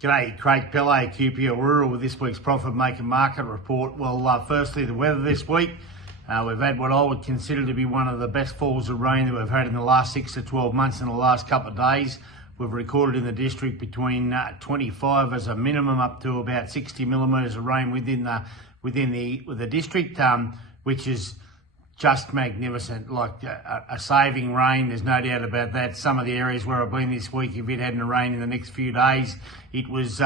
G'day, Craig Pillay, QPL Rural with this week's Profit Maker Market Report. Well, firstly, the weather this week. We've had what I would consider to be one of the best falls of rain that we've had in the last 6 to 12 months in the last couple of days. We've recorded in the district between 25 as a minimum up to about 60 millimetres of rain within the district, which is just magnificent, like a saving rain. There's no doubt about that. Some of the areas where I've been this week, if it hadn't rained in the next few days, it was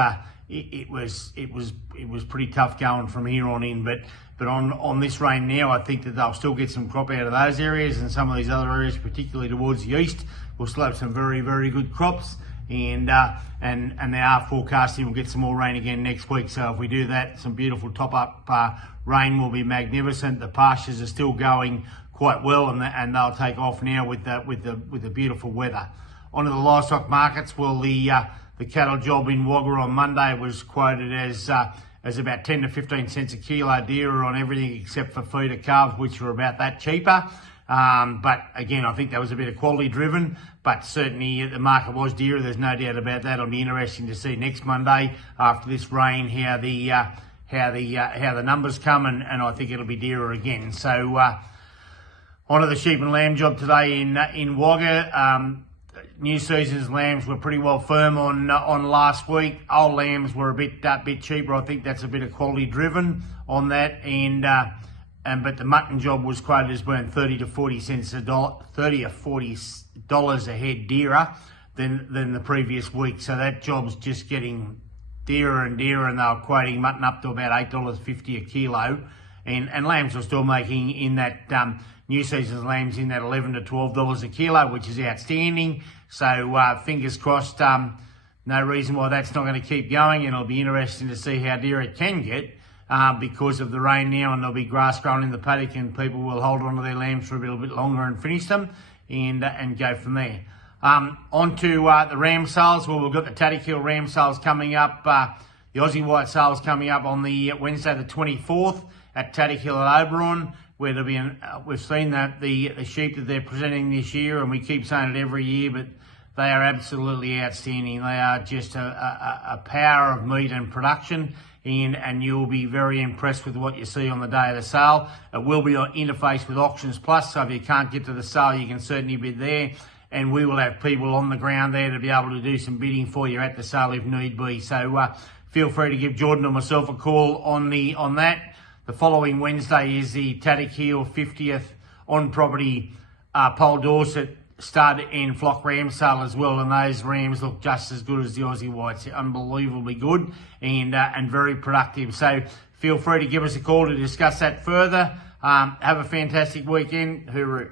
pretty tough going from here on in. But on this rain now, I think that they'll still get some crop out of those areas, and some of these other areas, particularly towards the east, will still have some very, very good crops. And they are forecasting we'll get some more rain again next week. So if we do that, some beautiful top-up rain will be magnificent. The pastures are still going quite well, and they'll take off now with the beautiful weather. Onto the livestock markets. Well, the cattle job in Wagga on Monday was quoted as about 10 to 15 cents a kilo dearer on everything except for feeder calves, which were about that cheaper. But again, I think that was a bit of quality driven, but certainly the market was dearer. There's no doubt about that. It'll be interesting to see next Monday after this rain how the numbers come, and I think it'll be dearer again. So onto the sheep and lamb job today in Wagga. New season's lambs were pretty well firm on last week. Old lambs were a bit cheaper. I think that's a bit of quality driven on that, but the mutton job was quoted as being 30 to 40 cents a dollar, $30 or $40 a head dearer than the previous week. So that job's just getting dearer and dearer, and they were quoting mutton up to about $8.50 a kilo, and lambs are still making in that new season's lambs in that $11 to $12 a kilo, which is outstanding. So fingers crossed. No reason why that's not going to keep going, and it'll be interesting to see how dear it can get because of the rain now, and there'll be grass growing in the paddock, and people will hold on to their lambs for a little bit longer and finish them and go from there. On to the ram sales. Well, we've got the Tattykill ram sales coming up. The Aussie White sales coming up on the Wednesday the 24th at Tattykill at Oberon, where there'll be we've seen that the sheep that they're presenting this year, and we keep saying it every year, but they are absolutely outstanding. They are just a power of meat and production, and you'll be very impressed with what you see on the day of the sale. It will be on interface with Auctions Plus, so if you can't get to the sale, you can certainly be there, and we will have people on the ground there to be able to do some bidding for you at the sale if need be. So feel free to give Jordan or myself a call on that. The following Wednesday is the Tattykill 50th on-property Pole Dorset stud and flock ram sale as well, and those rams look just as good as the Aussie Whites. Unbelievably good and very productive. So feel free to give us a call to discuss that further. Have a fantastic weekend. Hooroo.